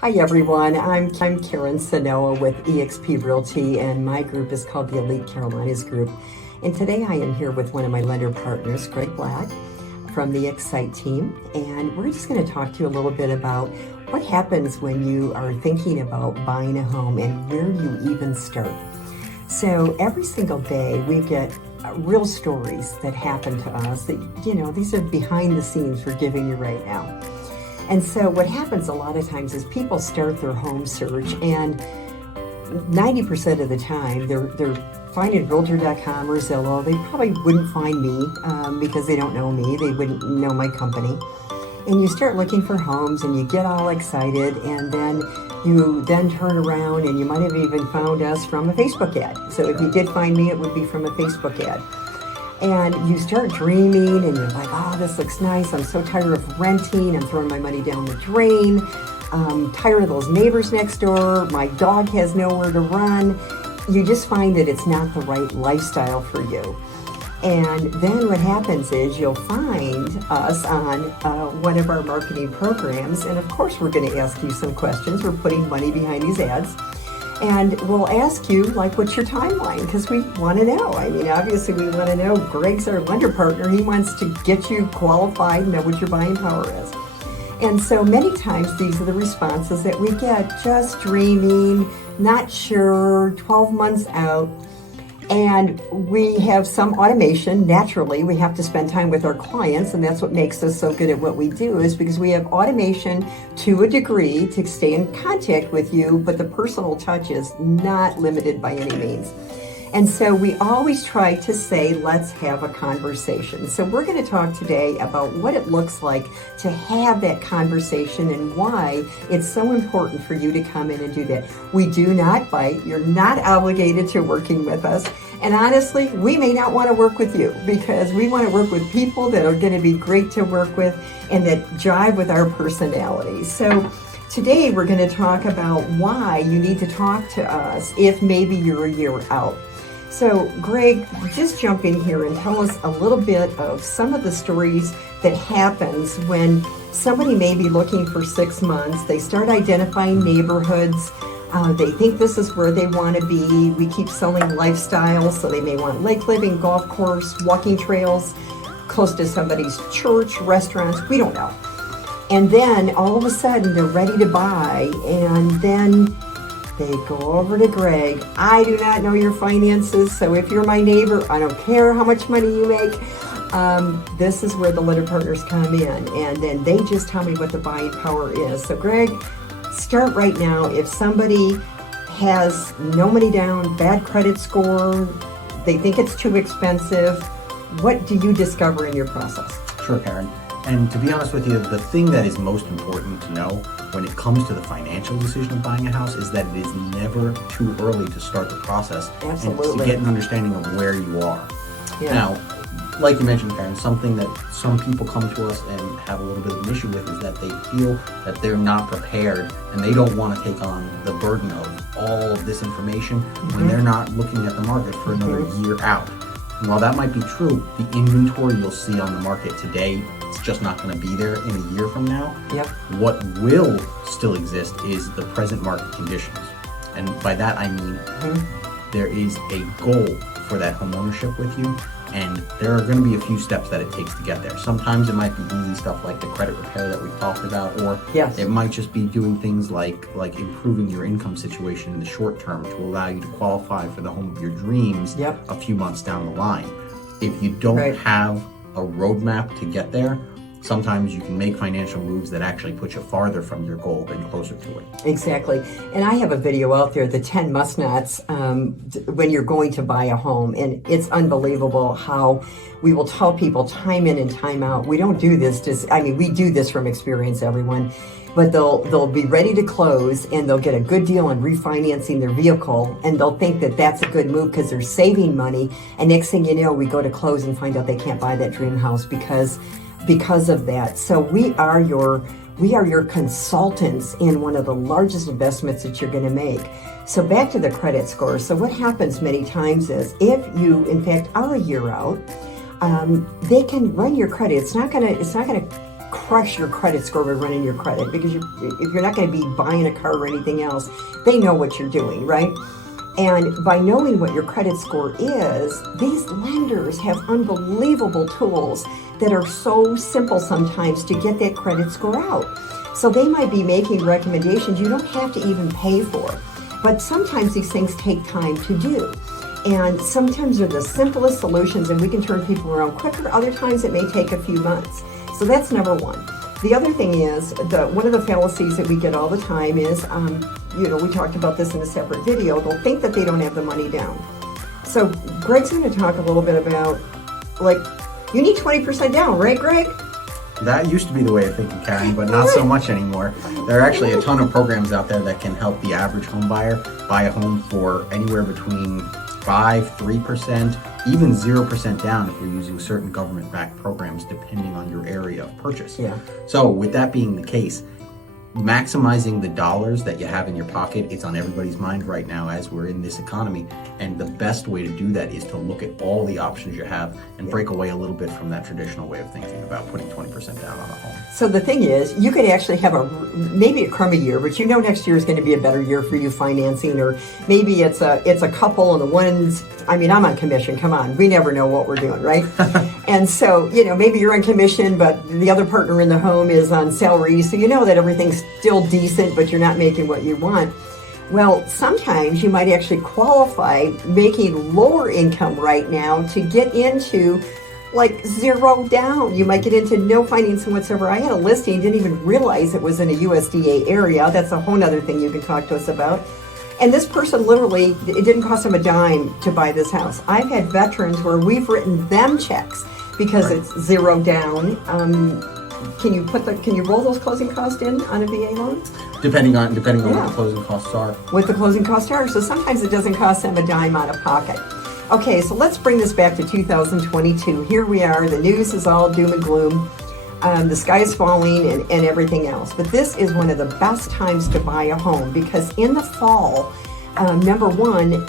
Hi everyone, I'm Karencynowa with eXp Realty, and my group is called the Elite Carolinas Group. And today I am here with one of my lender partners, Greg Black, from the Excite team, and we're just going to talk to you a little bit about what happens when you are thinking about buying a home and where you even start. So every single day we get real stories that happen to us that, these are behind the scenes we're giving you right now. And so what happens a lot of times is people start their home search, and 90% of the time they're finding Realtor.com or Zillow. They probably wouldn't find me because they don't know me. They wouldn't know my company. And you start looking for homes and you get all excited, and then you turn around and you might have even found us from a Facebook ad. So if you did find me, it would be from a Facebook ad. And you start dreaming and you're like, oh, this looks nice. I'm so tired of renting. I'm throwing my money down the drain. I'm tired of those neighbors next door. My dog has nowhere to run. You just find that it's not the right lifestyle for you. And then what happens is you'll find us on one of our marketing programs. And of course, we're going to ask you some questions. We're putting money behind these ads. And we'll ask you, like, what's your timeline? Because we want to know. I mean, obviously, we want to know. Greg's our lender partner. He wants to get you qualified, know what your buying power is. And so many times, these are the responses that we get. Just dreaming, not sure, 12 months out. And we have some automation. Naturally, we have to spend time with our clients, and that's what makes us so good at what we do, is because we have automation to a degree to stay in contact with you, but the personal touch is not limited by any means. And so we always try to say, let's have a conversation. So we're going to talk today about what it looks like to have that conversation and why it's so important for you to come in and do that. We do not bite. You're not obligated to working with us. And honestly, we may not want to work with you because we want to work with people that are going to be great to work with and that jive with our personalities. So today we're going to talk about why you need to talk to us if maybe you're a year out. So Greg, just jump in here and tell us a little bit of some of the stories that happens when somebody may be looking for 6 months. They start identifying neighborhoods. They think this is where they want to be. We keep selling lifestyles, so they may want lake living, golf course, walking trails, close to somebody's church, restaurants. We don't know. And then all of a sudden they're ready to buy, and then they go over to Greg. I do not know your finances, so if you're my neighbor, I don't care how much money you make. This is where the lender partners come in, and then they just tell me what the buying power is. So Greg, start right now. If somebody has no money down, bad credit score, they think it's too expensive, what do you discover in your process? Sure, Karen. And to be honest with you, the thing that is most important to know when it comes to the financial decision of buying a house is that it is never too early to start the process. Absolutely. And to get an understanding of where you are. Yeah. Now, like you mentioned, Karen, something that some people come to us and have a little bit of an issue with is that they feel that they're not prepared and they don't want to take on the burden of all of this information when they're not looking at the market for another year out. And while that might be true, the inventory you'll see on the market today, it's just not going to be there in a year from now. Yep. What will still exist is the present market conditions. And by that I mean there is a goal for that home ownership with you, and there are going to be a few steps that it takes to get there. Sometimes it might be easy stuff like the credit repair that we've talked about, or it might just be doing things like improving your income situation in the short term to allow you to qualify for the home of your dreams a few months down the line. If you don't have a roadmap to get there, sometimes you can make financial moves that actually put you farther from your goal than closer to it. Exactly. And I have a video out there, the 10 must-nots when you're going to buy a home. And it's unbelievable how we will tell people time in and time out. We don't do this we do this from experience, everyone. But they'll be ready to close and they'll get a good deal on refinancing their vehicle, and they'll think that that's a good move because they're saving money. And next thing you know, we go to close and find out they can't buy that dream house because of that. So we are your consultants in one of the largest investments that you're going to make. So back to the credit score. So what happens many times is if you in fact are a year out, they can run your credit. It's not going to crush your credit score by running your credit, because if you're not going to be buying a car or anything else, they know what you're doing, right? And by knowing what your credit score is, these lenders have unbelievable tools that are so simple sometimes to get that credit score out. So they might be making recommendations you don't have to even pay for. But sometimes these things take time to do. And sometimes they're the simplest solutions and we can turn people around quicker. Other times it may take a few months. So that's number one. The other thing is, one of the fallacies that we get all the time is, we talked about this in a separate video, they'll think that they don't have the money down. So Greg's going to talk a little bit about, you need 20% down, right, Greg? That used to be the way of thinking, Karen, but not so much anymore. There are actually a ton of programs out there that can help the average home buyer buy a home for anywhere between 3%, even 0% down if you're using certain government-backed programs, depending on your area of purchase. Yeah. So with that being the case, maximizing the dollars that you have in your pocket, it's on everybody's mind right now as we're in this economy. And the best way to do that is to look at all the options you have and break away a little bit from that traditional way of thinking about putting 20% down on a home. So the thing is, you could actually have maybe a crummy year, but next year is going to be a better year for you financing, or maybe it's a couple and the one's, I'm on commission, come on, we never know what we're doing, right? And so, maybe you're on commission, but the other partner in the home is on salary, so you know that everything's still decent, but you're not making what you want. Well, sometimes you might actually qualify making lower income right now to get into zero down. You might get into no financing whatsoever. I had a listing, didn't even realize it was in a USDA area. That's a whole other thing you can talk to us about. And this person literally, it didn't cost them a dime to buy this house. I've had veterans where we've written them checks because it's zero down. Can you roll those closing costs in on a VA loan? Depending on what the closing costs are. What the closing costs are. So sometimes it doesn't cost them a dime out of pocket. Okay, so let's bring this back to 2022. Here we are. The news is all doom and gloom. The sky is falling and everything else. But this is one of the best times to buy a home, because in the fall, number one,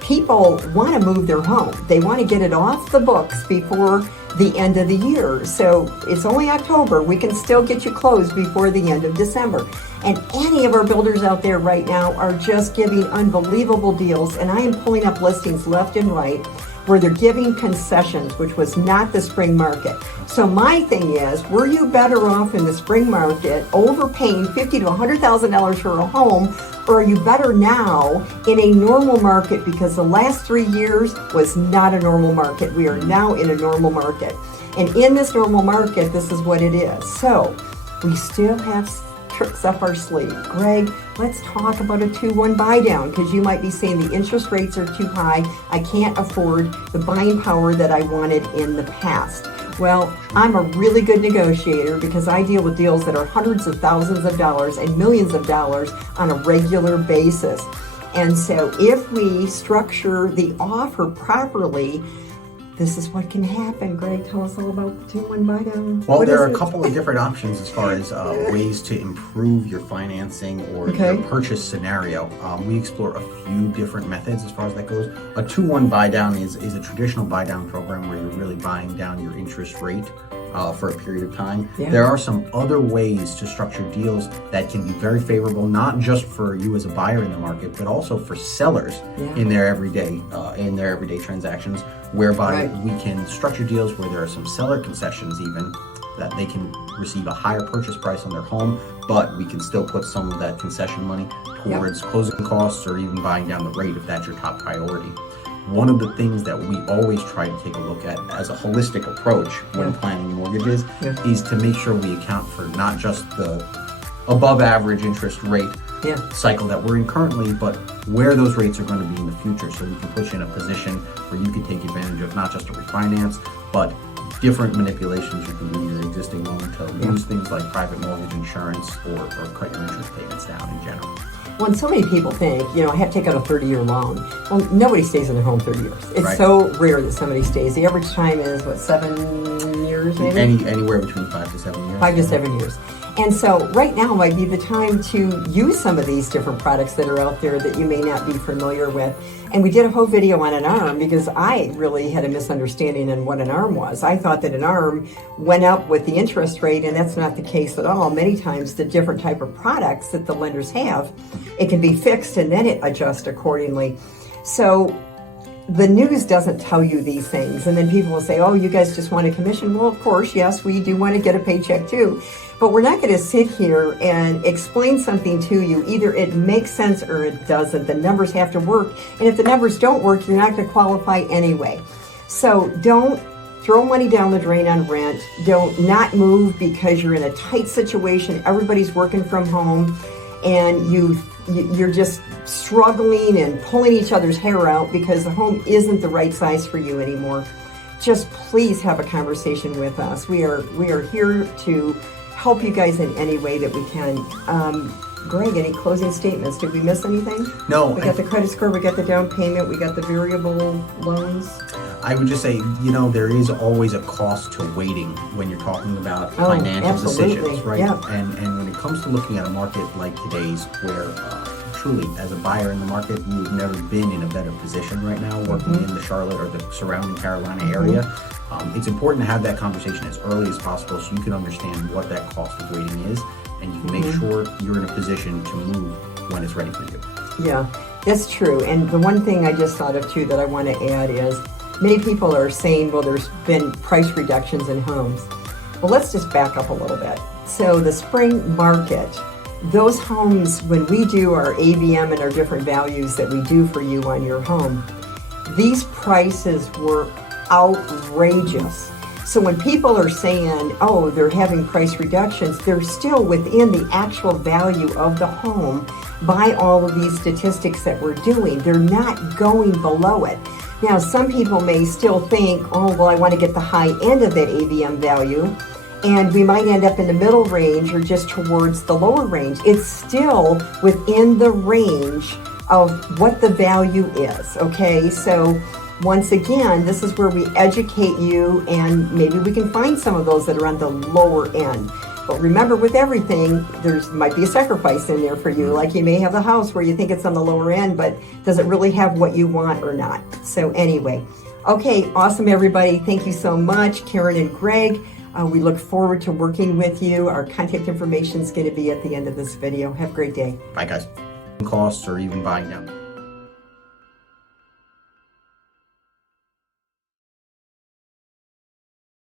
people want to move their home. They want to get it off the books before the end of the year. So it's only October. We can still get you closed before the end of December. And any of our builders out there right now are just giving unbelievable deals. And I am pulling up listings left and right where they're giving concessions, which was not the spring market. So my thing is, were you better off in the spring market overpaying $50,000 to $100,000 for a home, or are you better now in a normal market? Because the last 3 years was not a normal market. We are now in a normal market. And in this normal market, this is what it is. So we still have tricks up our sleeve. Greg, let's talk about a 2-1 buy down, because you might be saying the interest rates are too high. I can't afford the buying power that I wanted in the past. Well, I'm a really good negotiator because I deal with deals that are hundreds of thousands of dollars and millions of dollars on a regular basis. And so if we structure the offer properly, this is what can happen. Greg, tell us all about the 2-1 buy down. Well, there are a couple of different options as far as ways to improve your financing or your purchase scenario. We explore a few different methods as far as that goes. A 2-1 buy down is a traditional buy down program where you're really buying down your interest rate for a period of time. Yeah. There are some other ways to structure deals that can be very favorable, not just for you as a buyer in the market, but also for sellers in their everyday transactions, whereby we can structure deals where there are some seller concessions even, that they can receive a higher purchase price on their home, but we can still put some of that concession money towards closing costs or even buying down the rate if that's your top priority. One of the things that we always try to take a look at as a holistic approach when planning mortgages is to make sure we account for not just the above average interest rate cycle that we're in currently, but where those rates are going to be in the future, so we can put you in a position where you can take advantage of not just a refinance, but different manipulations you can do in your existing loan to use things like private mortgage insurance or cut your interest payments down in general. Well, and so many people think, I have to take out a 30-year loan. Well, nobody stays in their home 30 years. It's so rare that somebody stays. The average time is, 7 years? years, maybe? Anywhere between 5 to 7 years. 5 to 7 years. And so right now might be the time to use some of these different products that are out there that you may not be familiar with. And we did a whole video on an ARM because I really had a misunderstanding on what an ARM was. I thought that an ARM went up with the interest rate, and that's not the case at all. Many times the different type of products that the lenders have, it can be fixed and then it adjusts accordingly. So the news doesn't tell you these things, and then people will say, oh, you guys just want a commission. Well, of course, yes, we do want to get a paycheck too, but we're not going to sit here and explain something to you. Either it makes sense or it doesn't. The numbers have to work, and if the numbers don't work, you're not going to qualify anyway. So don't throw money down the drain on rent. Don't not move because you're in a tight situation. Everybody's working from home, and you're just struggling and pulling each other's hair out because the home isn't the right size for you anymore. Just please have a conversation with us. We are here to help you guys in any way that we can. Greg, any closing statements? Did we miss anything? No. We got the credit score, we got the down payment, we got the variable loans. I would just say, there is always a cost to waiting when you're talking about financial absolutely. decisions, right? Yeah. And when it comes to looking at a market like today's, where truly, as a buyer in the market, you've never been in a better position right now, working in the Charlotte or the surrounding Carolina area. It's important to have that conversation as early as possible so you can understand what that cost of waiting is, and you can make sure you're in a position to move when it's ready for you. Yeah, that's true. And the one thing I just thought of too that I want to add is many people are saying, well, there's been price reductions in homes. Well, let's just back up a little bit. So the spring market, those homes, when we do our AVM and our different values that we do for you on your home, these prices were outrageous. So when people are saying, oh, they're having price reductions, they're still within the actual value of the home by all of these statistics that we're doing. They're not going below it. Now, some people may still think, oh, well, I want to get the high end of that AVM value, and we might end up in the middle range or just towards the lower range. It's still within the range of what the value is, okay? So once again, this is where we educate you, and maybe we can find some of those that are on the lower end. But remember, with everything, there might be a sacrifice in there for you. Like you may have a house where you think it's on the lower end, but does it really have what you want or not? So anyway, okay, awesome, everybody. Thank you so much, Karen and Greg. We look forward to working with you. Our contact information is going to be at the end of this video. Have a great day. Bye, guys. Costs or even buying down.